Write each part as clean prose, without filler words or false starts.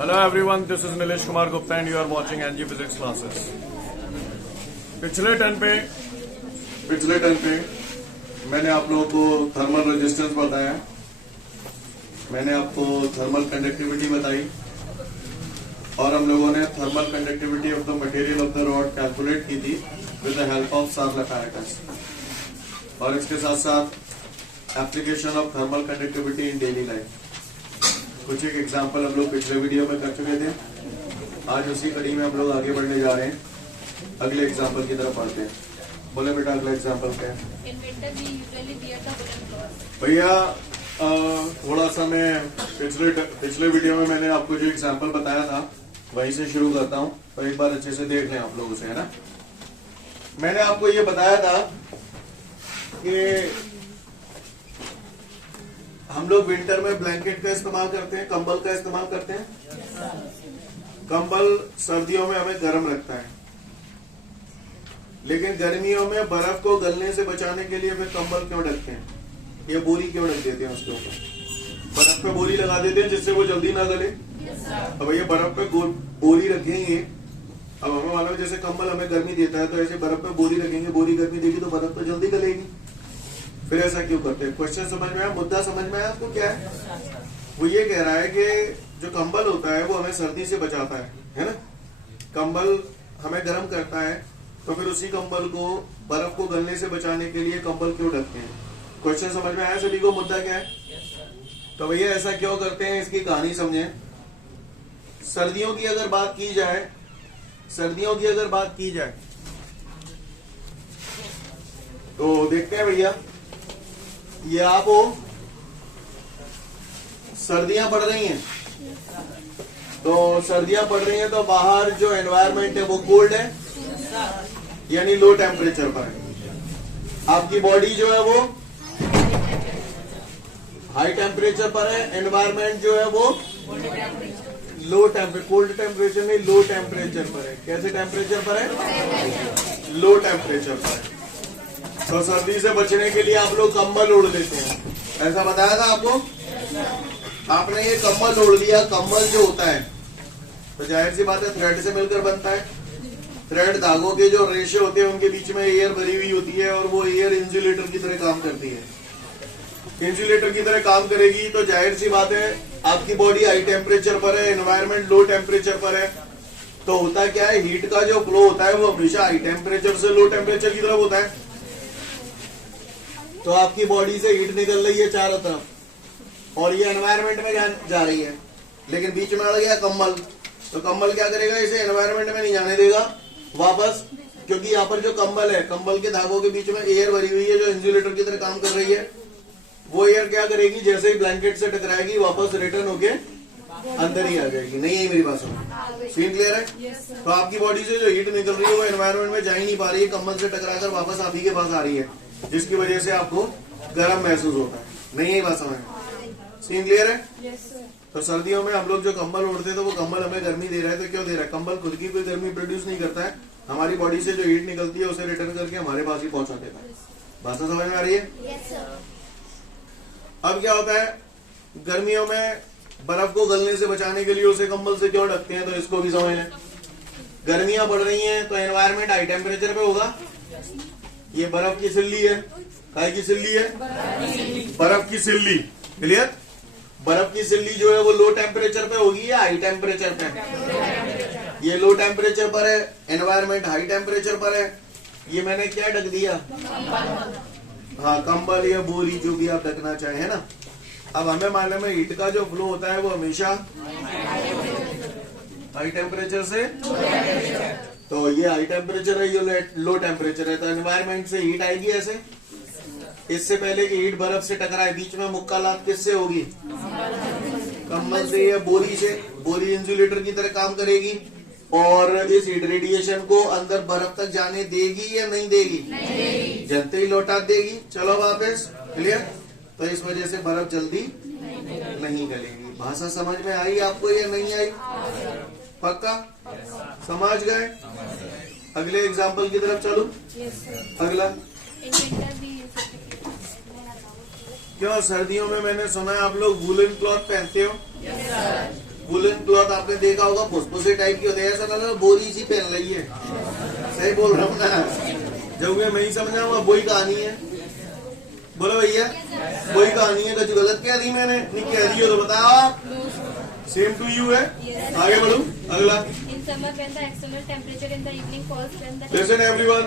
Hello everyone, this is Nilesh Kumar Gupta and you are watching NG Physics classes. पिछले turn पे मैंने आप लोगों को थर्मल रेजिस्टेंस बताया, मैंने आपको थर्मल कंडक्टिविटी बताई और हम लोगों ने thermal conductivity of the material of the rod calculate की थी with the help of Searle apparatus। और इसके साथ साथ application of thermal conductivity in daily life, कुछ एक एग्जाम्पल हम लोग पिछले वीडियो में कर चुके थे। आज उसी कड़ी में हम लोग आगे बढ़ने जा रहे हैं, अगले एग्जाम्पल की तरफ बढ़ते हैं। बोले बेटा अगला एग्जाम्पल क्या है? भैया थोड़ा सा मैं पिछले वीडियो में मैंने आपको जो एग्जाम्पल बताया था वहीं से शुरू करता हूँ, तो एक बार अच्छे से देख लें आप लोग उसे, है ना। मैंने आपको ये बताया था कि हम लोग विंटर में ब्लैंकेट का इस्तेमाल करते हैं, कंबल का इस्तेमाल करते हैं। कंबल सर्दियों में हमें गर्म रखता है, लेकिन गर्मियों में बर्फ को गलने से बचाने के लिए फिर कंबल क्यों ढकते हैं? ये बोरी क्यों ढक देते हैं? उसके ऊपर बर्फ पे बोरी लगा देते हैं जिससे वो जल्दी ना गले। अब ये बर्फ पे बोरी रखेंगे, अब हमें मालूम है जैसे कंबल हमें गर्मी देता है, तो ऐसे बर्फ पे बोरी रखेंगे, बोरी गर्मी देगी तो बर्फ तो जल्दी गलेगी। फिर ऐसा क्यों करते हैं? क्वेश्चन समझ में आया? मुद्दा समझ में आया आपको? क्या है वो? ये कह रहा है कि जो कंबल होता है वो हमें सर्दी से बचाता है ना। कंबल हमें गर्म करता है, तो फिर उसी कंबल को बर्फ को गलने से बचाने के लिए कंबल क्यों ढकते हैं? क्वेश्चन समझ में आया सभी को? मुद्दा क्या है? तो भैया ऐसा क्यों करते हैं, इसकी कहानी समझें। सर्दियों की अगर बात की जाए तो देखते हैं भैया, ये आप हो, सर्दियां पड़ रही हैं, तो बाहर जो एनवायरनमेंट है वो कोल्ड है, यानी लो टेम्परेचर पर है। आपकी बॉडी जो है वो हाई टेम्परेचर पर है, एनवायरनमेंट जो है वो कोल्ड टेम्परेचर नहीं, लो टेम्परेचर पर है। कैसे टेम्परेचर पर है? लो टेम्परेचर पर है। तो सर्दी से बचने के लिए आप लोग कंबल ओढ़ लेते हैं, ऐसा बताया था आपको। आपने ये कंबल ओढ़ लिया। कंबल जो होता है तो जाहिर सी बात है थ्रेड से मिलकर बनता है। थ्रेड धागों के जो रेशे होते हैं उनके बीच में एयर भरी हुई होती है और वो एयर इंसुलेटर की तरह काम करती है। इंसुलेटर की तरह काम करेगी तो जाहिर सी बात है आपकी बॉडी हाई टेम्परेचर पर है, एनवायरनमेंट लो टेम्परेचर पर है। तो होता क्या है, हीट का जो फ्लो होता है वो हमेशा हाई टेम्परेचर से लो टेम्परेचर की तरफ होता है। तो आपकी बॉडी से हीट निकल रही है चारों तरफ और ये एनवायरनमेंट में जा रही है, लेकिन बीच में अड़ गया कंबल। तो कंबल क्या करेगा, इसे एनवायरनमेंट में नहीं जाने देगा वापस, क्योंकि यहाँ पर जो कंबल है, कंबल के धागों के बीच में एयर भरी हुई है जो इंसुलेटर की तरह काम कर रही है। वो एयर क्या करेगी, जैसे ही ब्लैंकेट से टकराएगी वापस रिटर्न होके अंदर ही आ जाएगी। नहीं है मेरी बात समझ? सीन क्लियर है? तो आपकी बॉडी से जो हीट निकल रही है वो एनवायरनमेंट में जा ही नहीं पा रही है, कंबल से टकराकर वापस आप ही के पास आ रही है, जिसकी वजह से आपको गर्म महसूस होता है। नहीं है बात समझ? सीन क्लियर है? तो सर्दियों में हम लोग जो कंबल ओढ़ते हैं तो वो कंबल हमें गर्मी दे रहा है, तो क्यों दे रहा है? कंबल खुद की कोई गर्मी प्रोड्यूस नहीं करता है, हमारी बॉडी से जो हीट निकलती है उसे रिटर्न करके हमारे पास ही पहुंचा देता है। बात समझ में आ रही है? अब क्या होता है, गर्मियों में बर्फ को गलने से बचाने के लिए उसे कंबल से क्यों ढकते हैं, तो इसको भी समझ लें। गर्मियां बढ़ रही हैं तो एनवायरनमेंट हाई टेम्परेचर पे होगा। ये बर्फ की सिल्ली है, काय की सिल्ली है? बर्फ की सिल्ली। क्लियर? बर्फ की सिल्ली जो है वो लो टेम्परेचर पे होगी या हाई टेम्परेचर पे? ये लो टेम्परेचर पर है, एनवायरनमेंट हाई टेम्परेचर पर है। ये मैंने क्या ढक दिया? हाँ, कंबल या बोरी जो भी आप ढकना चाहे, है ना। अब हमें मालूम है हीट का जो फ्लो होता है वो हमेशा हाई टेम्परेचर से, तो ये हाई टेम्परेचर है, ये लो टेम्परेचर है, तो एनवायरनमेंट से हीट आएगी ऐसे। इससे पहले कि हीट बर्फ से टकराए, बीच में मुक्कालात किससे होगी? कंबल से या बोरी से। बोरी इंसुलेटर की तरह काम करेगी और इस हीट रेडिएशन को अंदर बर्फ तक जाने देगी या नहीं देगी? जलते ही लौटा देगी। चलो वापस। क्लियर? तो इस वजह से बर्फ जल्दी नहीं गलेगी। भाषा समझ में आई आपको या नहीं आई? पक्का समझ गए? अगले एग्जाम्पल की तरफ चलो। अगला, क्यों सर्दियों में मैंने सुना है आप लोग वूलन क्लॉथ पहनते हो? वुलन क्लॉथ आपने देखा होगा, फुसफुसे टाइप की होते हैं, ऐसा ना लगे बोरी सी पहन रही है। सही बोल रहा हूँ ना? जब मैं ही समझाऊंगा वही कहानी है। बोलो भैया, वही कहानी है। कुछ गलत कह दी मैंने? नहीं कह दी हो तो बताओ आप। सेम टू यू है। आगे बढ़ो, अगला। In summer when the external temperature in the evening falls when the listen everyone,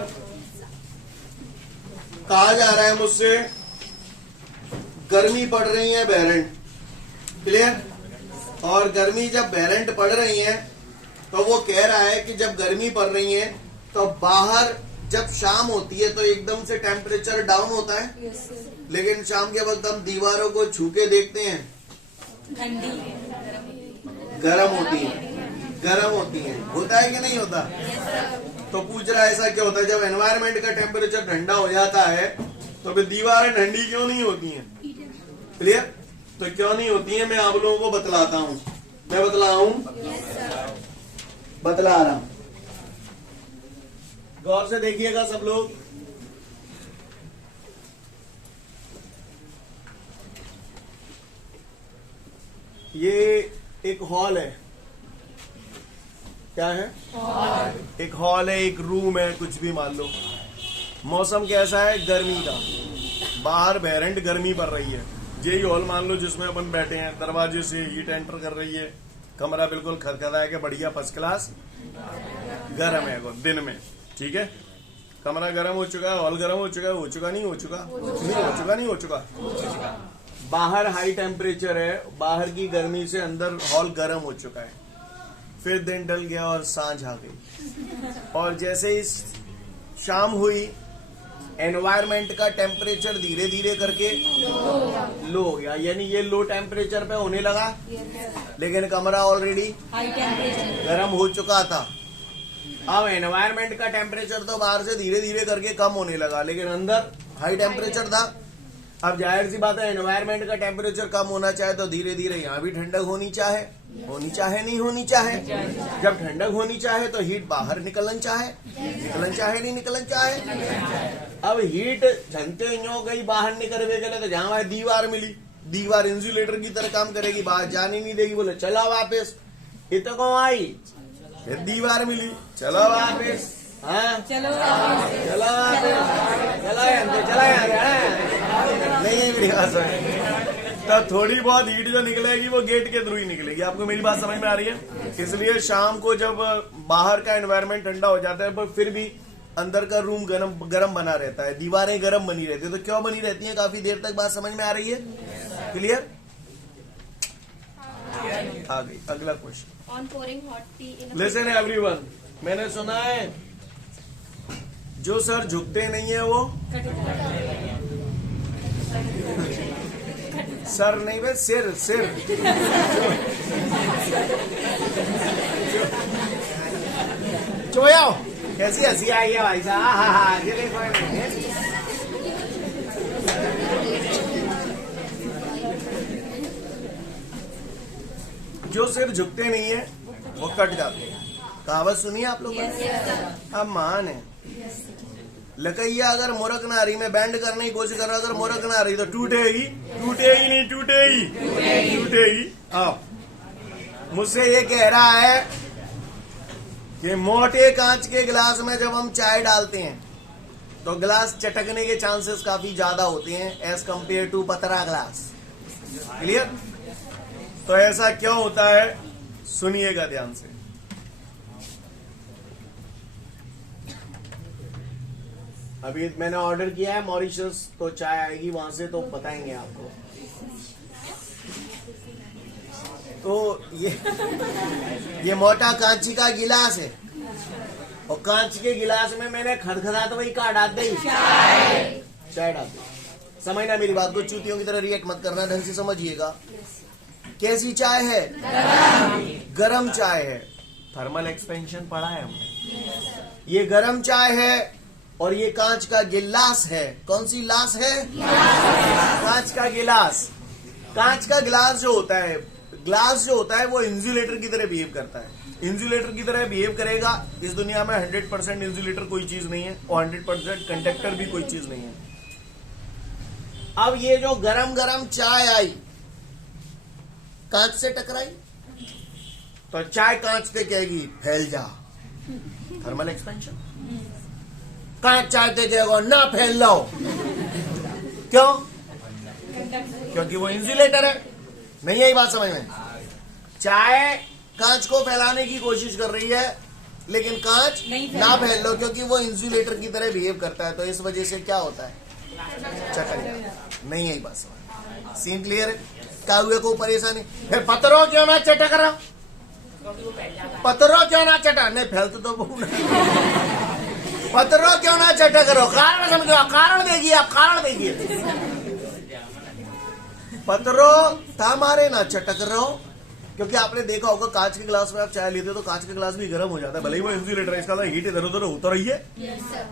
कहा जा रहा है मुझसे गर्मी पड़ रही है बेरेंट, क्लियर? और गर्मी जब बेरेंट पड़ रही है तो वो कह रहा है कि जब गर्मी पड़ रही है तो बाहर जब शाम होती है तो एकदम से टेम्परेचर डाउन होता है, लेकिन शाम के वक्त हम दीवारों को छू के देखते हैं, गर्म होती है, गर्म होती है। होता है कि नहीं होता? तो पूछ रहा है ऐसा क्या होता है? जब एनवायरनमेंट का टेम्परेचर ठंडा हो जाता है तो फिर दीवारें ठंडी क्यों नहीं होती हैं? क्लियर? तो क्यों नहीं होती है मैं आप लोगों को बतलाता हूँ। मैं बतला रहा हूँ, गौर से देखिएगा सब लोग। ये एक हॉल है। क्या है? एक हॉल है, एक रूम है, कुछ भी मान लो। मौसम कैसा है? गर्मी का। बाहर बेरेंट गर्मी पड़ रही है। यही हॉल मान लो जिसमें अपन बैठे हैं, दरवाजे से हीट एंटर कर रही है, कमरा बिल्कुल खदखदा के बढ़िया फर्स्ट क्लास गर्म है वो दिन में, ठीक है? कमरा गर्म हो चुका है, हॉल गर्म हो चुका है, हो चुका नहीं हो चुका? बाहर हाई टेम्परेचर है, बाहर की गर्मी से अंदर हॉल गर्म हो चुका है। फिर दिन ढल गया और सांझ आ गई, और जैसे ही शाम हुई एनवायरमेंट का टेम्परेचर धीरे धीरे करके लो हो गया, यानी ये लो टेम्परेचर पे होने लगा, लेकिन कमरा ऑलरेडी गर्म हो चुका था। अब एनवायरनमेंट का टेम्परेचर तो बाहर से धीरे धीरे करके कम होने लगा, लेकिन अंदर हाई टेम्परेचर था। अब जाहिर सी बात है एनवायरनमेंट का टेम्परेचर कम होना चाहे तो धीरे धीरे यहाँ भी ठंडक होनी चाहे नहीं होनी चाहे। जब ठंडक होनी चाहे तो हीट बाहर निकलन चाहे नहीं निकलन चाहे। अब हीट झंटे यूं गई बाहर निकल गए तो जहाँ वहां दीवार मिली, दीवार इंसुलेटर की तरह काम करेगी, बाहर जाने नहीं देगी। बोले चला वापस, इतना कौन आई, फिर दीवार मिली, चलो वापस, हाँ चलो नहीं मेरी बात सुन। तब थोड़ी बहुत हीट जो निकलेगी वो गेट के थ्रू ही निकलेगी। आपको मेरी बात समझ में आ रही है? इसलिए शाम को जब बाहर का एनवायरनमेंट ठंडा हो जाता है पर फिर भी अंदर का रूम गरम बना रहता है, दीवारें गरम बनी रहती है। तो क्यों बनी रहती है? काफी देर तक बात समझ में आ रही है? क्लियर? आ गई। अगला क्वेश्चन। लिसन एवरीवन, मैंने सुना है जो सर झुकते नहीं है वो सर नहीं बे सिर चोया। कैसी हंसी आई है भाई साहब? जो सिर झुकते नहीं है वो कट जाते हैं। कहावत सुनी है आप लोगों ने? अब मान है लकैया अगर मुरक नारी में बैंड करने की कोशिश कर रहा, अगर मुरक ना रही तो टूटेगी नहीं। आओ, मुझसे ये कह रहा है कि मोटे कांच के गिलास में जब हम चाय डालते हैं तो गिलास चटकने के चांसेस काफी ज्यादा होते हैं एज कंपेयर टू पतला गिलास। क्लियर? तो ऐसा क्यों होता है? सुनिएगा ध्यान से। अभी मैंने ऑर्डर किया है मॉरिशस, तो चाय आएगी वहां से, तो बताएंगे आपको। तो ये मोटा कांची का गिलास है और कांच के गिलास में मैंने खदखदा तो वही का डाल दी, चाय डाल दी। समझना मेरी बात को, चूतियों की तरह रिएक्ट मत करना, ढंग से समझिएगा। कैसी चाय है? गरम चाय है। थर्मल एक्सपेंशन पढ़ा है हमने। ये गरम चाय है और ये कांच का गिलास है। कौन सी लाश है? कांच का गिलास। कांच का गिलास जो होता है, ग्लास जो होता है वो इंसुलेटर की तरह बिहेव करता है। इंसुलेटर की तरह बिहेव करेगा। इस दुनिया में 100% इंसुलेटर कोई चीज नहीं है और 100% कंडक्टर भी कोई चीज नहीं है। अब ये जो गरम गरम चाय आई कांच से टकराई, तो चाय कांच पे कहेगी फैल जा, थर्मल एक्सपेंशन। कांच चाय पे कहेगा ना फैल लो, क्यों? क्योंकि वो इंसुलेटर है। नहीं यही बात समझ में? चाय कांच को फैलाने की कोशिश कर रही है, लेकिन कांच ना फैल लो, क्योंकि वो इंसुलेटर की तरह बिहेव करता है। तो इस वजह से क्या होता है? चटक जाता है। नहीं यही बात समझ? सीन क्लियर है? काउए को परेशानी, फिर पत्थरों क्यों ना चटक रहा, पत्थरों क्यों ना चटक, नहीं फैलते तो पत्थरों क्यों ना चटक रहो, कारण समझो, कारण देखिए आप, कारण देखिए। पत्थरों था मारे ना चटक रहो, क्योंकि आपने देखा होगा कांच के गिलास में आप चाय लेते हो तो कांच का गिलास भी गर्म हो जाता है, भले ही वो इंसुलेटर है, इसका हीट इधर उधर होता रही है।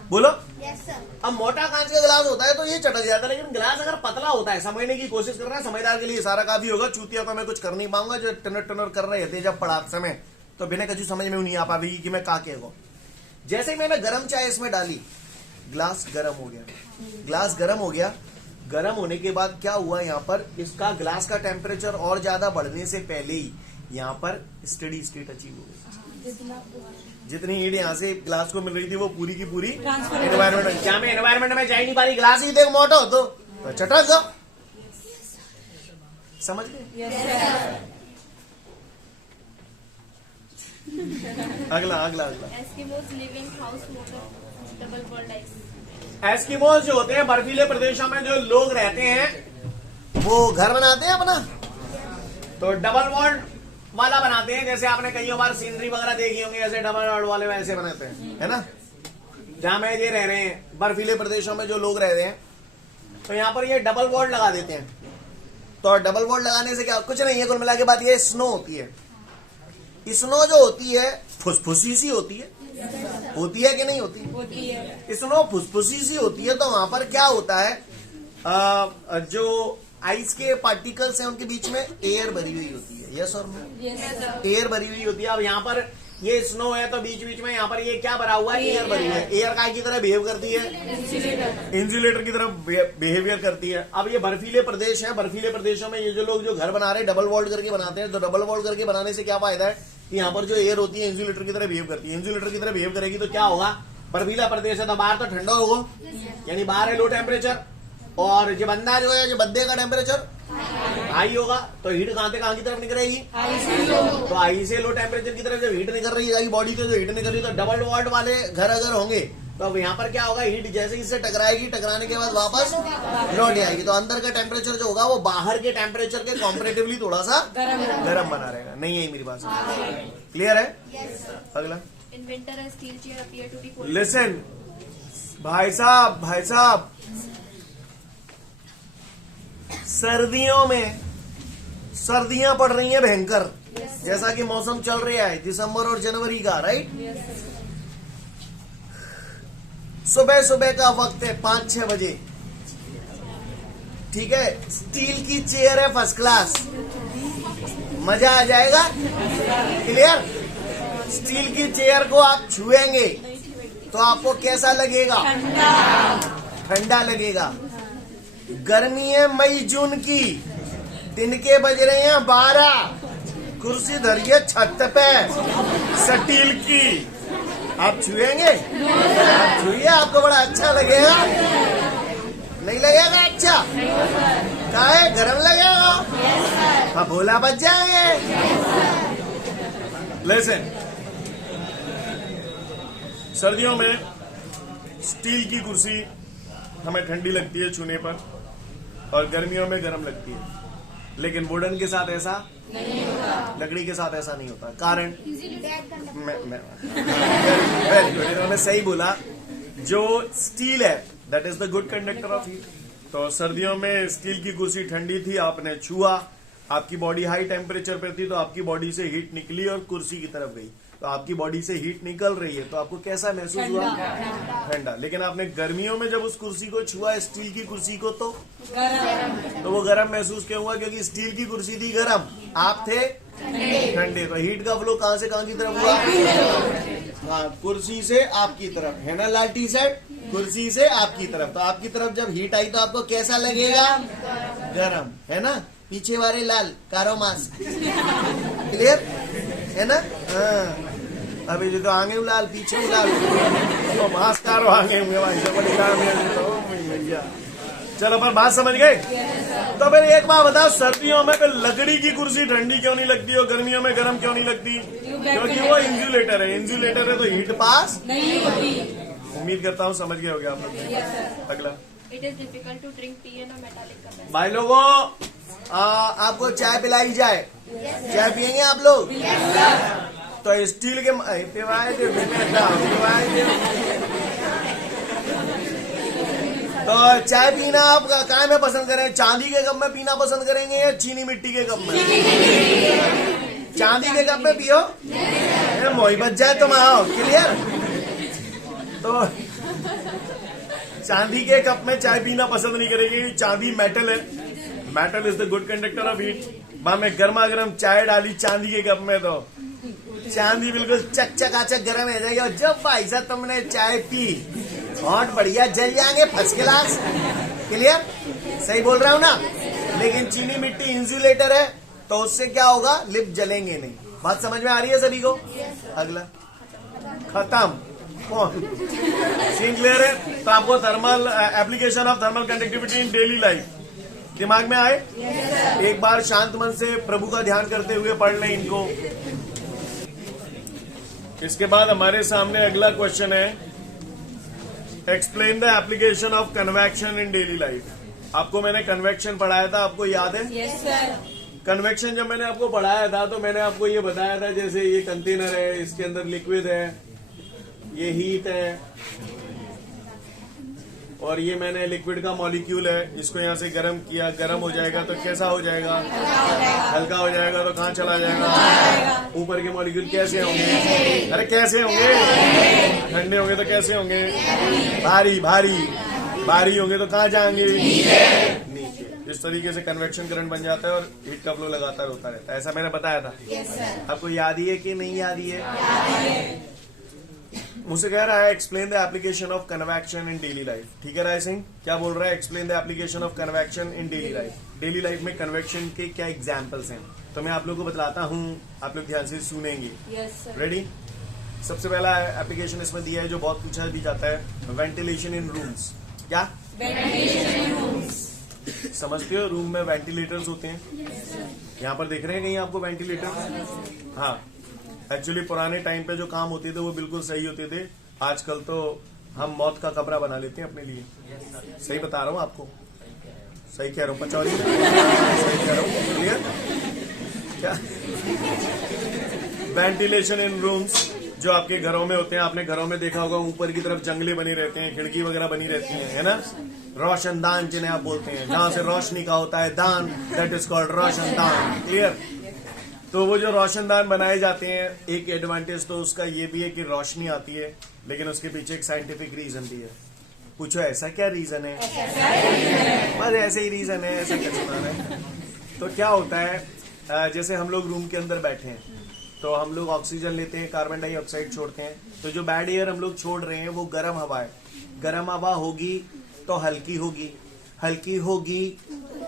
बोलो। अब मोटा कांच का गिलास होता है तो ये चटक जाता है, लेकिन गिलास अगर पतला होता है, समझने की कोशिश कर रहा है, समझदार के लिए सारा काफी होगा। चूतिया को मैं कुछ कर नहीं पाऊंगा, जो टनर टनर कर रहे थे जब पढ़ाते समय, तो बिना कभी समझ में नहीं आ पाएगी कि मैं का कहूँ। जैसे ही मैंने गर्म चाय इसमें डाली, ग्लास गर्म हो गया, ग्लास गर्म हो गया। गर्म होने के बाद क्या हुआ, यहाँ पर इसका ग्लास का टेम्परेचर और ज्यादा बढ़ने से पहले ही यहाँ पर स्टेडी स्टेट अचीव हो गई। जितनी हीट यहाँ से ग्लास को मिल रही थी वो पूरी की पूरी एनवायरमेंट, क्या मैं एनवायरमेंट में जा ही नहीं पा रही, ग्लास ही देख मोटा हो तो चटक गया। समझ गए? अगला अगला अगला। Eskimos living house motor double walled ice. Eskimos जो होते हैं बर्फीले प्रदेशों में जो लोग रहते हैं, वो घर बनाते हैं अपना, तो डबल वॉल्ड वाला बनाते हैं। जैसे आपने कई बार सीनरी वगैरह देखी होंगी, ऐसे डबल वॉल्ड वाले वैसे बनाते हैं, है ना। जहां में ये रह रहे हैं बर्फीले प्रदेशों में जो लोग रह रहे हैं, तो यहाँ पर ये डबल वॉल्ड लगा देते हैं। तो डबल वॉल्ड लगाने से क्या, कुछ नहीं है, कुल मिला के बात ये स्नो होती है। स्नो जो होती है फुसफुसी सी होती है, होती है कि नहीं होती? होती है। स्नो फुसफुसी सी होती है। तो वहां पर क्या होता है, जो आइस के पार्टिकल्स हैं उनके बीच में एयर भरी हुई होती है। यस और नो? एयर भरी हुई होती है। अब यहाँ पर ये स्नो है तो बीच बीच में यहाँ पर ये क्या भरा हुआ है, एयर भरी हुई है। एयर काय की तरह बिहेव करती है, इंसुलेटर की तरह बिहेवियर करती है। अब ये बर्फीले प्रदेश है, बर्फीले प्रदेशों में ये जो लोग जो घर बना रहे हैं डबल वॉल्ड करके बनाते हैं, तो डबल वॉल्ड करके बनाने से क्या फायदा है कि यहाँ पर जो एयर होती है इंसुलेटर की तरह बिहेव करती है। इंसुलेटर की तरह बिहेव करेगी तो क्या होगा, बर्फीला प्रदेश है तो बाहर तो ठंडा होगा, यानी बाहर है लो टेम्परेचर, और जो बंदा जो है, जो बंदे का टेम्परेचर हाई होगा, तो हीट कहां की तरफ निकलेगी, तो हाई से लो टेम्परेचर की तरफ जब हीट निकल रही है बॉडी से, जो हीट निकल रही है, तो डबल वॉल्ट वाले घर अगर होंगे तो अब यहाँ पर क्या होगा, हीट जैसे इससे टकराएगी, टकराने के बाद वापस लौट आएगी, तो अंदर का टेम्परेचर जो होगा वो बाहर के टेम्परेचर के कॉम्परेटिवली थोड़ा सा गर्म बना रहेगा। नहीं यही मेरी बात क्लियर है? अगला। In winter, a steel chair appear to be cold. Listen भाई साहब, सर्दियों में सर्दियां पड़ रही हैं भयंकर, जैसा कि मौसम चल रहा है दिसंबर और जनवरी का, राइट। सुबह सुबह का वक्त है 5-6 बजे, ठीक है। स्टील की चेयर है फर्स्ट क्लास, मजा आ जाएगा। क्लियर? स्टील की चेयर को आप छुएंगे तो आपको कैसा लगेगा? ठंडा लगेगा। गर्मी है मई जून की, दिन के बज रहे हैं 12, कुर्सी धरिए छत पे स्टील की, आप छुएंगे? आप छुइए, आपको बड़ा अच्छा लगेगा। नहीं लगेगा अच्छा? क्या है, गर्म लगेगा? हाँ, भोला बच जाएंगे। लेसन, सर्दियों में स्टील की कुर्सी हमें ठंडी लगती है छूने पर, और गर्मियों में गर्म लगती है, लेकिन वुडन के साथ ऐसा नहीं होता, लकड़ी के साथ ऐसा नहीं होता। कारण मैंने सही बोला, जो स्टील है that is the good conductor of heat. तो सर्दियों में स्टील की कुर्सी ठंडी थी, आपने छुआ, आपकी बॉडी हाई टेम्परेचर पर थी, तो आपकी बॉडी से हीट निकली और कुर्सी की तरफ गई, तो आपकी बॉडी से हीट निकल रही है, तो आपको कैसा महसूस हुआ? ठंडा। लेकिन आपने गर्मियों में जब उस कुर्सी को छुआ, स्टील की कुर्सी को, तो वो गर्म महसूस क्यों हुआ? क्योंकि स्टील की कुर्सी थी गर्म, आप थे ठंडे, तो हीट का फ्लो कहां से कहां की तरफ हुआ? हाँ, कुर्सी से आपकी तरफ, है ना लाल टी शर्ट, कुर्सी से आपकी तरफ। तो आपकी तरफ जब हीट आई तो आपको कैसा लगेगा? गर्म, है ना। पीछे वाले लाल कारो मास्क, क्लियर? है ना? हाँ, अभी जो तो आगे उलाल पीछे उलाल तो मास्कारो आगे होंगे भाई सब बड़ी काम है तो भैया। चलो पर बात समझ गए। तो फिर एक बात बताओ, सर्दियों में फिर लकड़ी की कुर्सी ठंडी क्यों नहीं लगती और गर्मियों में गर्म क्यों नहीं लगती? क्योंकि वो इंसुलेटर है, इंसुलेटर है तो हीट पास नहीं होती। उम्मीद करता हूँ समझ गए होगे आप लोग। अगला, It is difficult to drink tea in a metallic cup. भाई लोगों आपको चाय पिलाई जाए, चाय पियेंगे आप लोग? तो स्टील के पिवाए थे, तो चाय पीना आप काय में पसंद करें? चांदी के कप में पीना पसंद करेंगे या चीनी मिट्टी के कप में? चांदी के कप में पियो, मोही बच जाए तो आओ। क्लियर? तो चांदी के कप में चाय पीना पसंद नहीं करेंगे, चांदी मेटल है, metal is the good conductor of heat. वहां में गर्मा गर्म चाय डाली चांदी के कप में तो चांदी बिल्कुल चकचकाचक गर्म हो जाएगी। और जब भाई साहब तुमने चाय पी और बढ़िया जल जाएंगे फर्स्ट क्लास। क्लियर? सही बोल रहा हूँ ना? लेकिन चीनी मिट्टी इंसुलेटर है तो उससे क्या होगा? लिप जलेंगे नहीं। बात समझ में आ रही है सभी को? अगला, खत्म। कौन सीन क्लियर है? तो आपको thermal application of thermal conductivity in daily life दिमाग में आए? एक बार शांत मन से प्रभु का ध्यान करते हुए पढ़ लें इनको। इसके बाद हमारे सामने अगला क्वेश्चन है, explain the application of convection in daily life. आपको मैंने कन्वेक्शन पढ़ाया था, आपको याद है? Yes sir. कन्वेक्शन जब मैंने आपको पढ़ाया था तो मैंने आपको ये बताया था, जैसे ये कंटेनर है, इसके अंदर लिक्विड है, ये हीट है और ये मैंने लिक्विड का मॉलिक्यूल है, इसको यहाँ से गर्म किया, गर्म हो जाएगा तो कैसा हो जाएगा? हल्का हो जाएगा तो कहाँ चला जाएगा? ऊपर के मॉलिक्यूल कैसे होंगे? अरे कैसे होंगे? ठंडे होंगे तो कैसे होंगे? भारी भारी भारी होंगे तो कहाँ जाएंगे? नीचे। इस तरीके से कन्वेक्शन करंट बन जाता है और हीट का फ्लो लगातार होता रहता है। ऐसा मैंने बताया था। आपको याद ही है कि नहीं याद ही है? मुझसे कह रहा है explain the application of convection in daily life. ठीक है राय सिंह, क्या बोल रहा है? Explain the application of convection in daily life. Daily life में कन्वेक्शन के क्या एग्जांपल्स हैं? तो मैं आप लोगों को बतलाता हूँ, आप लोग ध्यान से सुनेंगे। Yes sir. रेडी? सबसे पहला एप्लीकेशन इसमें दिया है जो बहुत पूछा भी जाता है, वेंटिलेशन इन रूम्स। क्या? वेंटिलेशन इन रूम्स। समझते हो? रूम में वेंटिलेटर्स होते हैं। यहाँ पर देख रहे हैं कहीं आपको वेंटिलेटर? हाँ, एक्चुअली पुराने टाइम पे जो काम होते थे वो बिल्कुल सही होते थे। आजकल तो हम मौत का कमरा बना लेते हैं अपने लिए। सही बता रहा हूँ आपको, सही कह रहा हूँ पचौरी, सही कह रहा हूँ। क्लियर? क्या? वेंटिलेशन इन रूम्स जो आपके घरों में होते हैं, आपने घरों में देखा होगा ऊपर की तरफ जंगले बनी रहते हैं, खिड़की वगैरह बनी रहती हैं, है ना? रोशनदान जिन्हें आप बोलते हैं, जहां से रोशनी का होता है दान, दैट इज कॉल्ड रोशनदान। क्लियर? तो वो जो रोशनदान बनाए जाते हैं, एक एडवांटेज तो उसका ये भी है कि रोशनी आती है, लेकिन उसके पीछे एक साइंटिफिक रीजन भी है। पूछो ऐसा क्या रीजन है? बस ऐसे ही रीजन है, ऐसा क्या सुना है। तो क्या होता है, जैसे हम लोग रूम के अंदर बैठे हैं तो हम लोग ऑक्सीजन लेते हैं, कार्बन डाइऑक्साइड छोड़ते हैं, तो जो बैड एयर हम लोग छोड़ रहे हैं वो गर्म हवा है। गर्म हवा होगी तो हल्की होगी, हल्की होगी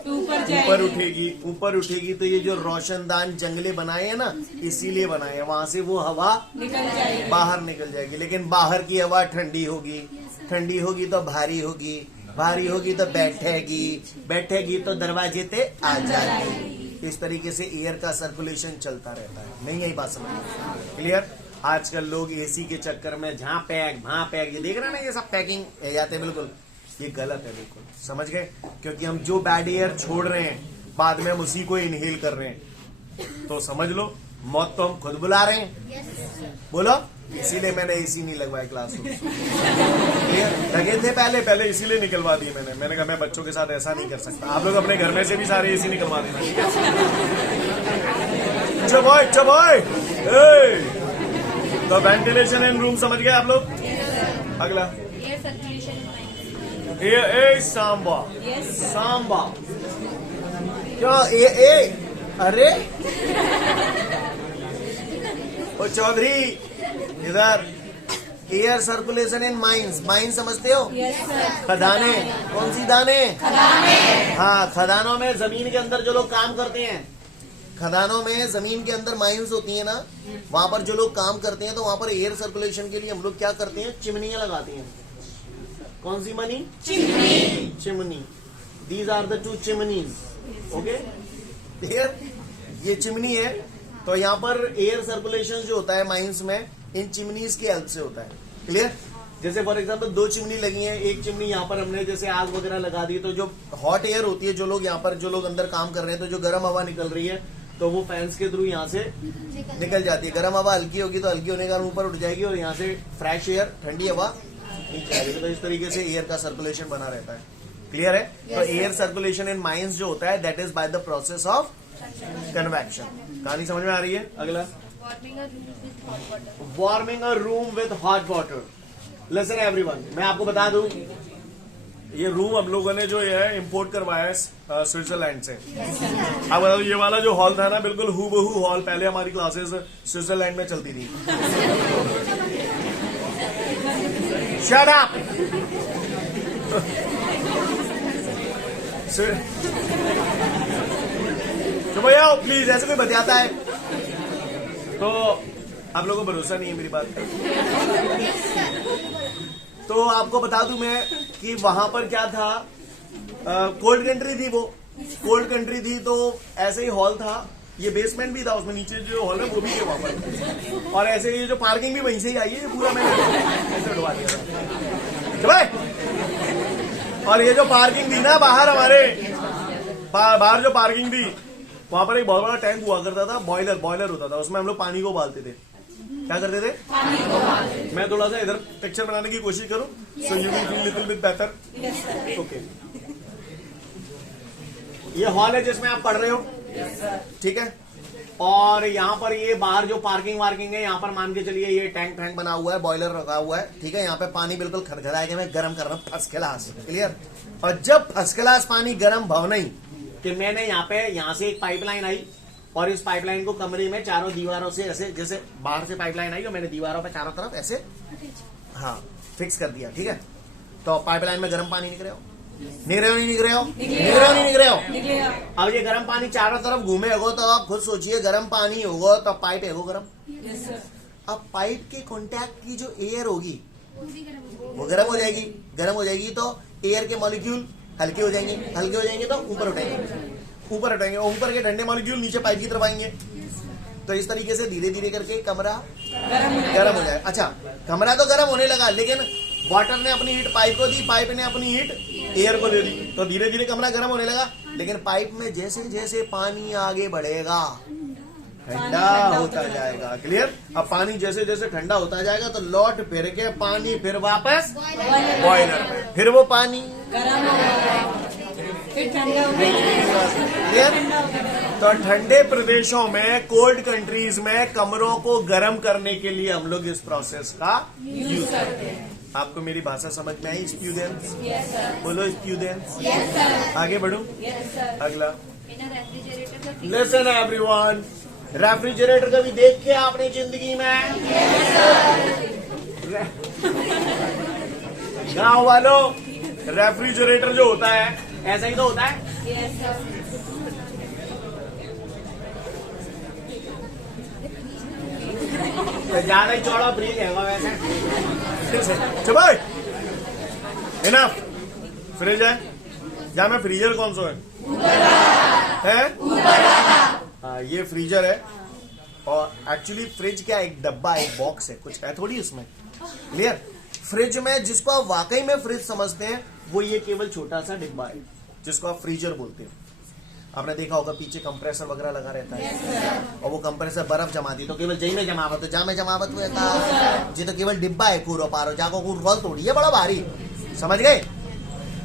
ऊपर उठेगी, ऊपर उठेगी तो ये जो रोशनदान जंगले बनाए हैं ना, इसीलिए बनाए हैं, वहां से वो हवा निकल जाएगी, बाहर निकल जाएगी। लेकिन बाहर की हवा ठंडी होगी, ठंडी होगी तो भारी होगी, भारी होगी तो बैठेगी, बैठेगी तो दरवाजे पे आ जाएगी। इस तरीके से एयर का सर्कुलेशन चलता रहता है। नहीं, यही बात समझ में क्लियर? आजकल लोग एसी के चक्कर में जहां पैक वहां पैक, ये देख रहे हैं ना, ये सब पैकिंग जाते हैं, बिल्कुल ये गलत है, बिल्कुल समझ गए? क्योंकि हम जो बैड एयर छोड़ रहे हैं बाद में हम उसी को इनहेल कर रहे हैं, तो समझ लो मौत तो हम खुद बुला रहे हैं। बोलो, इसीलिए मैंने एसी नहीं लगवाया क्लासरूम। लगे थे पहले इसीलिए निकलवा दिए मैंने कहा मैं बच्चों के साथ ऐसा नहीं कर सकता। आप लोग अपने घर में से भी सारे एसी निकलवा देना, ठीक है? चुप भाई। तो वेंटिलेशन इन रूम समझ गए आप लोग? अगला, एयर सर्कुलेशन इन माइंड। ए सांबा, यस सांबा क्या? ए अरे ओ चौधरी इधर, air circulation in mines. Mines समझते हो? Yes sir. खदाने। कौन सी दाने? खदाने। हाँ, खदानों में जमीन के अंदर जो लोग काम करते हैं खदानों में जमीन के अंदर माइंस होती है ना, वहां पर जो लोग काम करते हैं तो वहां पर एयर सर्कुलेशन के लिए हम लोग क्या करते हैं, चिमनियां लगाते हैं। कौन सी money? Chimney. These are the 2 chimneys. Okay clear? ये चिमनी है, तो यहाँ पर एयर सर्कुलेशन जो होता है माइंस में इन चिमनीज की हेल्प से होता है। क्लियर? जैसे फॉर एग्जांपल 2 चिमनी लगी है, एक चिमनी यहाँ पर हमने जैसे आग वगैरह लगा दी, तो जो हॉट एयर होती है, जो लोग यहाँ पर जो लोग अंदर काम कर रहे हैं, तो जो गर्म हवा निकल रही है तो वो फैंस के थ्रू यहाँ से निकल जाती है। गर्म हवा हल्की होगी तो हल्की होने के कारण ऊपर उठ जाएगी और यहाँ से फ्रेश एयर, ठंडी हवा नीचे आएगी। तो इस तरीके से एयर का सर्कुलेशन बना रहता है। क्लियर है? तो एयर सर्कुलेशन इन माइंस जो होता है that is by the process of convection. कहानी समझ में आ रही है? अगला, warming a room with hot water. Listen everyone, मैं आपको बता दूं, ये रूम हम लोगों ने जो है इंपोर्ट करवाया है स्विट्जरलैंड से। अब बताओ, ये वाला जो हॉल था ना, बिल्कुल हूबहू हॉल पहले हमारी क्लासेस स्विट्जरलैंड में चलती थी। Shut up. तो भैया प्लीज, ऐसे कोई बताता है तो आप लोगों को भरोसा नहीं है मेरी बात पर। तो आपको बता दूं मैं कि वहां पर क्या था, कोल्ड कंट्री थी, वो कोल्ड कंट्री थी, तो ऐसे ही हॉल था, ये बेसमेंट भी था, उसमें नीचे जो हॉल है वो भी है वहां पर, और ऐसे ये जो पार्किंग भी वहीं से ही आई है, पूरा मैंने ऐसे उठवा दिया था भाई। और ये जो पार्किंग थी ना बाहर, हमारे बाहर जो पार्किंग थी, वहां पर एक बहुत बड़ा टैंक हुआ करता था, बॉयलर होता था, उसमें हम लोग पानी को उबालते थे। क्या करते थे? मैं थोड़ा सा इधर पिक्चर बनाने की कोशिश करूं, so you will feel little bit better. Okay, ये हॉल है जिसमें आप पढ़ रहे हो, ठीक है? और यहाँ पर ये बाहर जो पार्किंग वार्किंग है, यहाँ पर मान के चलिए ये टैंक फैंक बना हुआ है, बॉयलर रखा हुआ है, ठीक है? यहाँ पे पानी बिल्कुल खदखदाएगा, मैं गर्म कर रहा हूँ फर्स्ट क्लास। क्लियर? और जब फर्स्ट क्लास पानी गर्म भाव नहीं कि मैंने यहाँ से एक पाइपलाइन आई और इस पाइपलाइन को कमरे में चारों दीवारों से ऐसे, जैसे बाहर से पाइपलाइन आई और मैंने दीवारों पे चारों तरफ ऐसे हाँ फिक्स कर दिया, ठीक है? तो पाइपलाइन में गर्म पानी निकले हो, निकले हो। अब ये गर्म पानी चारों तरफ घूमे होगा, तो आप खुद सोचिए गर्म पानी होगा तो पाइप है वो गर्म। अब पाइप के कॉन्टैक्ट की जो एयर होगी वो गर्म हो जाएगी। गर्म हो जाएगी तो एयर के मॉलिक्यूल हल्के हो जाएंगे तो ऊपर उठाएंगे और ऊपर के ठंडे मॉलिक्यूल नीचे पाइप की तरफ आएंगे। तो इस तरीके से धीरे धीरे करके कमरा गर्म हो जाए। अच्छा, कमरा तो गर्म होने लगा, लेकिन वाटर ने अपनी हीट पाइप को दी, पाइप ने अपनी हीट एयर को दे दी, तो धीरे धीरे कमरा गर्म होने लगा। लेकिन पाइप में जैसे जैसे पानी आगे बढ़ेगा ठंडा होता जाएगा। क्लियर? अब पानी जैसे जैसे ठंडा होता जाएगा तो लौट फिर के पानी फिर वापस बॉयलर में, फिर वो पानी क्लियर? तो ठंडे प्रदेशों में, कोल्ड कंट्रीज में कमरों को गर्म करने के लिए हम लोग इस प्रोसेस का यूज करते हैं। आपको मेरी भाषा समझ में आई स्टूडेंट्स? बोलो स्टूडेंट्स। आगे बढ़ो। अगला, लिसन एवरीवन, रेफ्रिजरेटर कभी देख के आपने जिंदगी में? गांव वालों, रेफ्रिजरेटर जो होता है ऐसा ही तो होता है। तो ज्यादा ही चौड़ा फ्रिज है वैसे। चलो इनफ, फ्रिज है या मैं फ्रीजर कौन सा है? हाँ, ये फ्रीजर है। और एक्चुअली फ्रिज क्या, एक डब्बा, एक बॉक्स है, कुछ है थोड़ी उसमें। क्लियर? फ्रिज में जिसको आप वाकई में फ्रिज समझते हैं वो ये केवल छोटा सा डिब्बा है जिसको आप फ्रीजर बोलते हैं। आपने देखा होगा पीछे कंप्रेसर वगैरह लगा रहता है और वो कंप्रेसर बर्फ जमाती, तो केवल जई में जमावत हो, जा में जमावत हुआ था जी, तो केवल डिब्बा है, कूरो पारो जाको कूर रोल तोड़ी है, बड़ा भारी। समझ गए?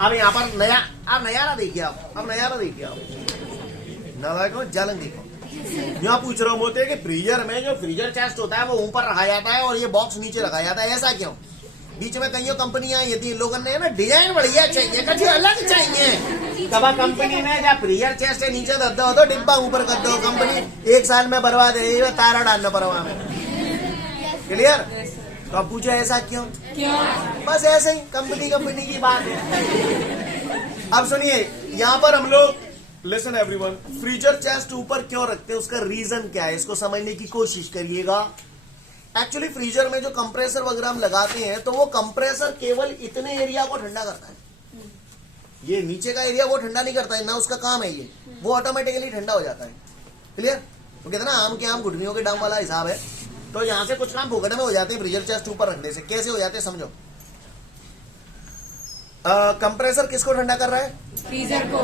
अब यहाँ पर नयारा देखिए आप, अब नयारा देखिए आप, ना जालन देखो। यहाँ पूछ रहा हूँ होते कि फ्रीजर में जो फ्रीजर चेस्ट होता है वो ऊपर रखा जाता है और ये बॉक्स नीचे रखा जाता है, ऐसा क्यों? बीच में कई कंपनियां यदि लोगों ने ना डिजाइन बढ़िया चाहिए, कभी अलग चाहिए, तब कंपनी ने जब फ्रीजर चेस्ट है नीचे दब दो तो डिब्बा ऊपर कर दो, कंपनी 1 साल में बर्बाद है, तारा डालना पड़वा में। क्लियर? तो अब पूछो ऐसा क्यों? बस ऐसे ही कंपनी की बात है। अब सुनिए, यहाँ पर हम लोग लिसन एवरीवन, फ्रीजर चेस्ट ऊपर क्यों रखते हैं, उसका रीजन क्या है, इसको समझने की कोशिश करिएगा। एक्चुअली फ्रीजर में जो कंप्रेसर वगैरह हम लगाते हैं तो वो कंप्रेसर केवल इतने एरिया को ठंडा करता है, ये नीचे का एरिया वो ठंडा नहीं करता है, ना उसका काम है ये, वो ऑटोमेटिकली ठंडा हो जाता है। क्लियर? वो कहते हैं ना आम के आम घुटनियों के दाम वाला हिसाब है। तो यहां से कुछ काम फोकट में हो जाते हैं फ्रीजर चेस्ट ऊपर रखने से। कैसे हो जाते हैं समझो। कंप्रेसर किसको ठंडा कर रहा है, फ्रीजर को,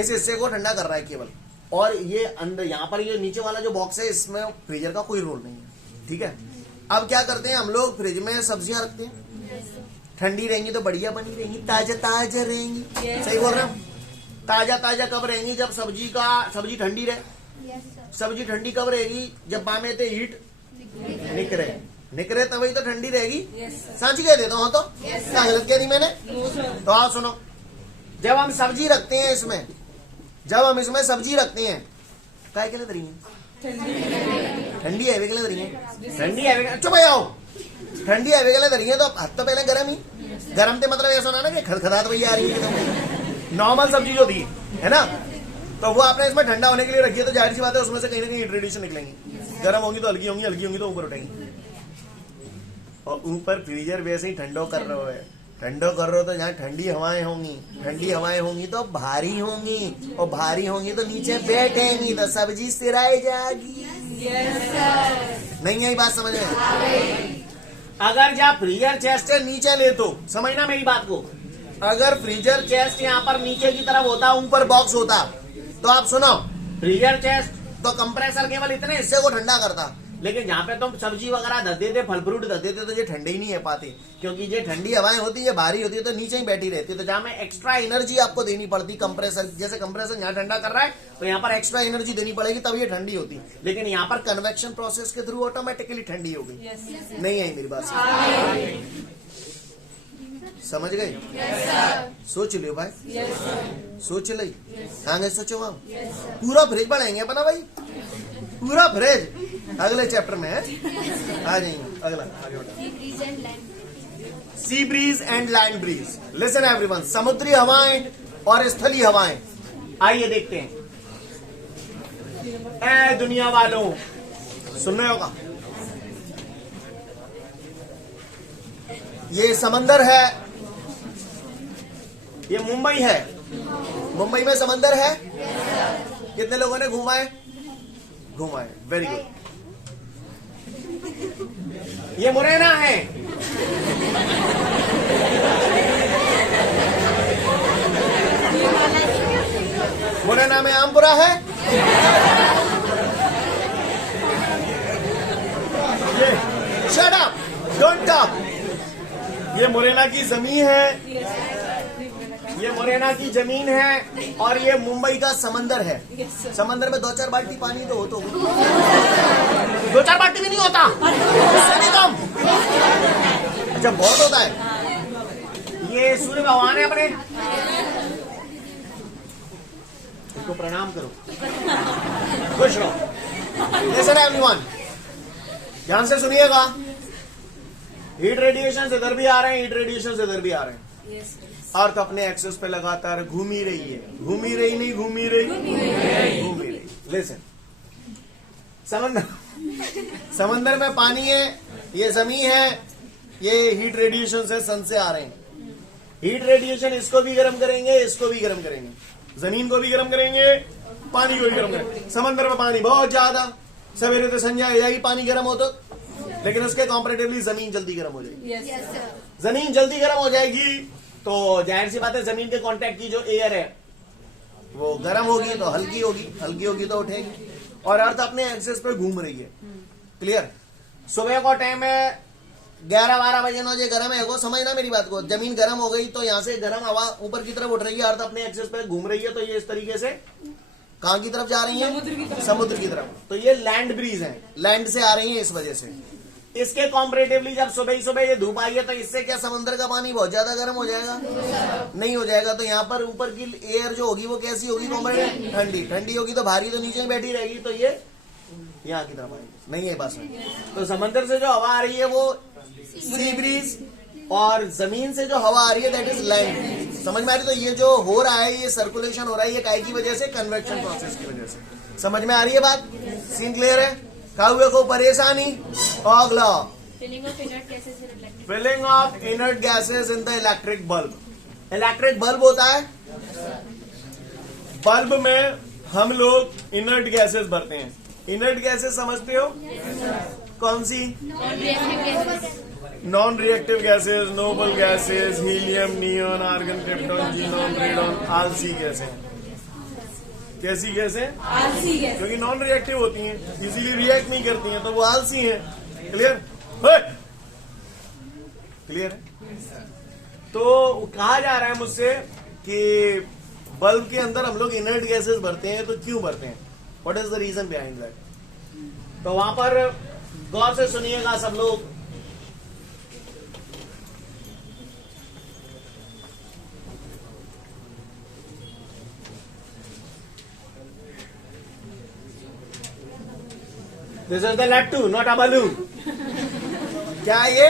इस हिस्से को ठंडा कर रहा है केवल, और ये अंदर यहाँ पर ये नीचे वाला जो बॉक्स है इसमें फ्रीजर का कोई रोल नहीं है। ठीक है, अब क्या करते हैं हम लोग, फ्रिज में सब्जियां रखते हैं, ठंडी रहेंगी तो बढ़िया बनी रहेंगी, ताजा ताजा रहेंगी। सही बोल रहे हो? ताजा ताजा कब रहेंगी, जब सब्जी ठंडी रहे। सब्जी ठंडी कब रहेगी, जब बामे ते हीट निकरे तभी तो ठंडी रहेगी। सांची कह देता हूँ तो क्या गलत कह दी मैंने? तो आओ सुनो, जब हम सब्जी रखते हैं इसमें, जब हम इसमें सब्जी रखते हैं, काय के लिए धरी है, ठंडी है वे के लिए धरी है, ठंडी है, चुप आओ, ठंडी है वे के लिए धरी है, तो हाथ तो पहले गर्म ही, गर्म थे मतलब ऐसा ना कि खदखदात भैया आ रही है, नॉर्मल सब्जी जो थी है ना, तो वो आपने इसमें ठंडा होने के लिए रखी है, तो जाहिर सी बात है उसमें से कहीं ना कहीं रेडिएशन निकलेंगी, गर्म होंगी तो हल्की होंगी, हल्की होंगी तो ऊपर उठेंगी, और ऊपर फ्रीजर वैसे ही ठंडो कर रहे हो, ठंडो कर रहे हो तो जहाँ ठंडी हवाएं होंगी, ठंडी हवाएं होंगी तो भारी होंगी, और भारी होंगी तो नीचे बैठेंगी तो सब्जी सिराई जाएगी। नहीं है बात समझ में? अगर जब फ्रीजर चेस्ट से नीचे ले तो समझना मेरी बात को, अगर फ्रीजर चेस्ट यहाँ पर नीचे की तरफ होता, ऊपर बॉक्स होता, तो आप सुनो, फ्रीजर चेस्ट तो कंप्रेसर केवल इतने हिस्से को ठंडा करता, लेकिन जहाँ पे तुम सब्जी वगैरह धरते थे, फल फ्रूट धरते थे, तो ये ठंडे ही नहीं है पाते, क्योंकि ये ठंडी हवाएं होती है, भारी होती है, तो नीचे ही बैठी रहती है, तो जहाँ में एक्स्ट्रा एनर्जी आपको देनी पड़ती कंप्रेसर, जैसे कंप्रेसर यहाँ ठंडा कर रहा है तो यहाँ पर एक्स्ट्रा एनर्जी देनी पड़ेगी तब ये ठंडी होती, लेकिन यहाँ पर कन्वेक्शन प्रोसेस के थ्रू ऑटोमेटिकली ठंडी हो गई। नहीं आई मेरी बात? समझ गए? सोच लियो भाई, सोच ली, आगे सोचो वहां, पूरा फ्रिज बढ़ाएंगे अपना भाई, पूरा फ्रिज अगले चैप्टर में है, आ जाएंगे अगला, आगे बढ़ो। Sea breeze and land breeze, listen everyone, समुद्री हवाएं और स्थलीय हवाएं। आइए देखते हैं, ए दुनिया वालों, सुन रहे होगा, ये समंदर है, ये मुंबई है, मुंबई में समंदर है, कितने लोगों ने घूमा है? घूमा है, वेरी गुड। ये मुरैना है, मुरैना में आमपुरा है, ये शट अप, डोंट टॉक, ये मुरैना की जमीन है, ये मुरैना की जमीन है, और ये मुंबई का समंदर है। समंदर में 2-4 बाल्टी पानी तो हो, तो 2-4 बाल्टी भी नहीं होता, उससे भी कम, अच्छा बहुत होता है। ये सूर्य भगवान है अपने, इसको प्रणाम करो, खुश रहो। लिसन एवरीवन, ध्यान से सुनिएगा, हीट रेडिएशन से इधर भी आ रहे हैं, हीट रेडिएशन से इधर भी आ रहे हैं। अर्थ अपने एक्सेस पे लगातार घूम ही रही है, घूम ही रही, नहीं घूम ही रही, घूम ही रही। लिसन, समंदर में पानी है, ये जमीन है, ये हीट रेडिएशन से सन से आ रहे हैं। हीट रेडिएशन इसको भी गर्म करेंगे, इसको भी गर्म करेंगे, जमीन को भी गर्म करेंगे, पानी को भी गर्म करेंगे। समंदर में पानी बहुत ज्यादा, सवेरे तो संध्या हो जाएगी पानी गर्म हो तो, लेकिन उसके कॉम्परेटिवली जमीन जल्दी गर्म हो जाएगी। जमीन जल्दी गर्म हो जाएगी तो जाहिर सी बात है जमीन के कांटेक्ट की जो एयर है वो गर्म होगी तो हल्की होगी, हल्की होगी तो उठेगी, और अर्थ अपने एक्सेस पे घूम रही है। क्लियर? सुबह को टाइम है 11-12 बजे ना जो गर्म है, वो समझना मेरी बात को, जमीन गर्म हो गई तो यहाँ से गर्म हवा ऊपर की तरफ उठ रही है, अर्थ अपने एक्सेस पे घूम रही है, तो ये इस तरीके से कहाँ की तरफ जा रही है? समुद्र की तरफ। तो ये लैंड ब्रीज है, लैंड से आ रही है, इस वजह से। इसके कॉम्परेटिवली जब सुबह ही सुबह ये धूप आई है तो इससे क्या समुद्र का पानी बहुत ज्यादा गर्म हो जाएगा? नहीं हो जाएगा। तो यहाँ पर ऊपर की एयर जो होगी वो कैसी होगी? कॉम्परेटिव ठंडी, ठंडी होगी तो भारी तो नीचे ही बैठी रहेगी, तो ये यहाँ की तरफ आएगी। नहीं है बस में। तो समंदर से जो हवा आ रही है वो सी ब्रीज, और जमीन से जो हवा आ रही है दैट इज लैंड ब्रीज। समझ में आ रही? तो ये जो हो रहा है, ये सर्कुलेशन हो रहा है, ये काय की वजह से? कन्वेक्शन प्रोसेस की वजह से। समझ में आ रही है बात? सीन क्लियर है? काहुए को परेशानी? अगला, Filling of inert gases in electric. Filling of inert gases in the electric bulb. Electric bulb होता है, बल्ब में हम लोग इनर्ट गैसेस भरते हैं। इनर्ट गैसेस समझते हो? कौन सी? Non-reactive gases. Non reactive gases, noble gases, helium, neon, argon, krypton, xenon, radon, आलसी गैसें। कैसी गैसें? आलसी गैस। क्योंकि नॉन रिएक्टिव होती हैं, इजीली रिएक्ट नहीं करती हैं, तो वो आलसी हैं। क्लियर? क्लियर है? तो कहा जा रहा है मुझसे कि बल्ब के अंदर हम लोग इनर्ट गैसेस भरते हैं, तो क्यों भरते हैं? What is the reason behind that? तो वहां पर गौर से सुनिएगा सब लोग। दिस इज द लट्टू, नॉट अ बलून। क्या है ये?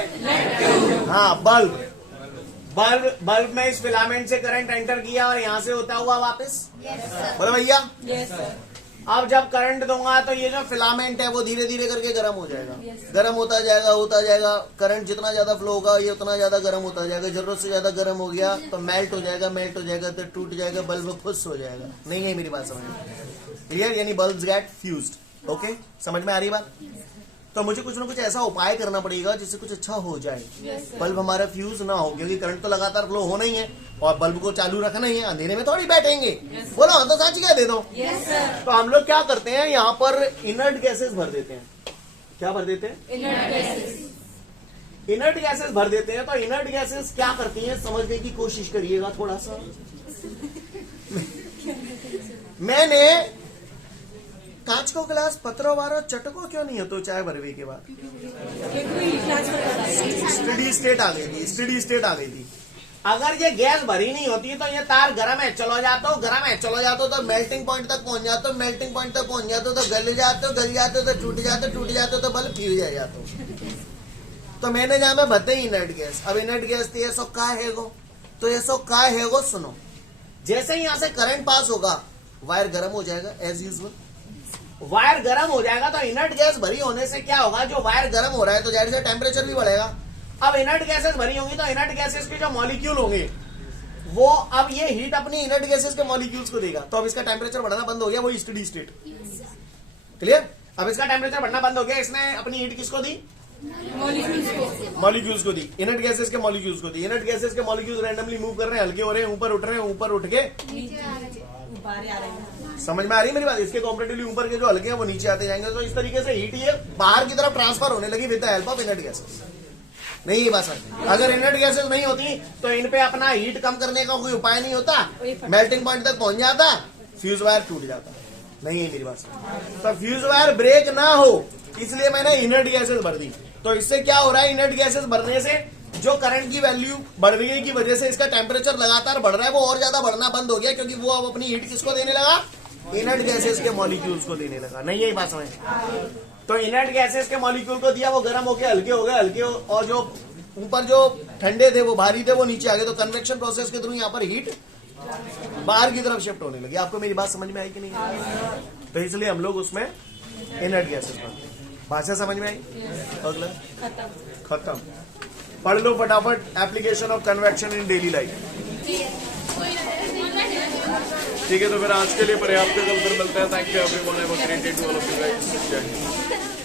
हाँ, बल्ब। बल्ब में इस फिलामेंट से करंट एंटर किया और यहां से होता हुआ वापस। बोलो भैया। Yes sir. अब जब करंट दूंगा तो ये जो फिलामेंट है वो धीरे धीरे करके गर्म हो जाएगा। गर्म होता जाएगा। करंट जितना ज्यादा फ्लो होगा ये उतना ज्यादा गर्म होता जाएगा। जरूरत से ज्यादा गर्म हो गया तो मेल्ट हो जाएगा तो टूट जाएगा, बल्ब फुस हो जाएगा। नहीं है मेरी बात समझ में? क्लियर? यानी बल्ब्स गेट फ्यूज्ड। ओके, समझ में आ रही बात? तो मुझे कुछ ना कुछ ऐसा उपाय करना पड़ेगा जिससे कुछ अच्छा हो जाए, बल्ब हमारा फ्यूज ना हो, क्योंकि करंट तो लगातार फ्लो होना ही है और बल्ब को चालू रखना ही है। अंधेरे में थोड़ी बैठेंगे। बोलो तो सच क्या दे दो। Yes sir. तो हम लोग क्या करते हैं, यहाँ पर इनर्ट गैसेस भर देते हैं। क्या भर देते हैं? Inert gases. इनर्ट गैसेस भर देते हैं। तो इनर्ट गैसेस क्या करती हैं समझने की कोशिश करिएगा थोड़ा सा। मैंने कांच को गिलास पत्रो वारो चटको क्यों नहीं हो तो चाय भरवे के बाद स्टडी स्टेट आ गई थी। अगर ये गैस भरी नहीं होती तो ये तार गर्म है चलो जाते तो मेल्टिंग पॉइंट तक पहुंच जाते तो गल जाते तो टूट जाते तो बल्ब फ्यूज आ जाते। तो मैंने जहां में भरते ही इनर्ट गैस। अब इनर्ट गैस तो ये सो का है गो सुनो, जैसे ही यहां से करंट पास होगा वायर गर्म हो जाएगा एज यूजुअल। वायर गर्म हो जाएगा तो इनर्ट गैस भरी होने से क्या होगा, जो वायर गर्म हो रहा है तो जाहिर से टेम्परेचर भी बढ़ेगा। अब इनर्ट गैसेस भरी होंगी तो इनर्ट गैसेस के जो मॉलिक्यूल होंगे वो अब ये हीट अपनी इनर्ट गैसेस के मॉलिक्यूल्स को देगा। तो अब इसका टेम्परेचर बढ़ना बंद हो गया, वो स्टडी स्टेट। क्लियर? अब इसका टेम्परेचर बढ़ना बंद हो गया, इसने अपनी हीट किसको दी? मॉलिक्यूल्स को दी। इनर्ट गैसेस के मॉलिक्यूल्स को दी। इनर्ट गैसेस के मॉलिक्यूल्स रैंडमली मूव कर रहे हैं, हल्के हो रहे हैं, ऊपर उठ के समझ में आ रही है मेरी बात? इसके कॉम्परेटिवली ऊपर के जो हल्के हैं वो नीचे आते जाएंगे। तो इस तरीके से हीट ये बाहर की तरफ ट्रांसफर होने लगी with the help of inert gases. नहीं ये बात समझ? अगर इनर्ट गैसेस नहीं होती तो इन पे अपना हीट कम करने का कोई उपाय नहीं होता, मेल्टिंग पॉइंट तक पहुंच जाता, फ्यूज वायर टूट जाता। नहीं है मेरी बात समझ? तो फ्यूज वायर ब्रेक ना हो इसलिए मैंने इनर्ट गैसेस भर दी। तो इससे क्या हो रहा है, इनर्ट गैसेस भरने से जो करंट की वैल्यू बढ़ने की वजह से इसका टेम्परेचर लगातार बढ़ रहा है, वो और ज्यादा बढ़ना बंद हो गया, क्योंकि वो अब अपनी हीट किसको देने लगा? इनर्ट गैसेस के मॉलिक्यूल्स को देने लगा। नहीं यही बात समझ? तो इनर्ट गैसेस के मॉलिक्यूल को दिया, वो गर्म होके हल्के हो गए, और जो ऊपर जो ठंडे थे वो भारी थे, वो नीचे आ गए। तो कन्वेक्शन प्रोसेस के थ्रू यहाँ पर हीट बाहर की तरफ शिफ्ट होने लगी। आपको मेरी बात समझ में आई कि नहीं? तो इसलिए हम लोग उसमें इनर्ट गैसेस भरते हैं। भाषा समझ में आई? अगला खत्म। पढ़ लो फटाफट application of convection in daily life. ठीक है, तो फिर आज के लिए पर्याप्त है। कल फिर मिलते हैं। Thank you everyone, have a great day to all of you guys.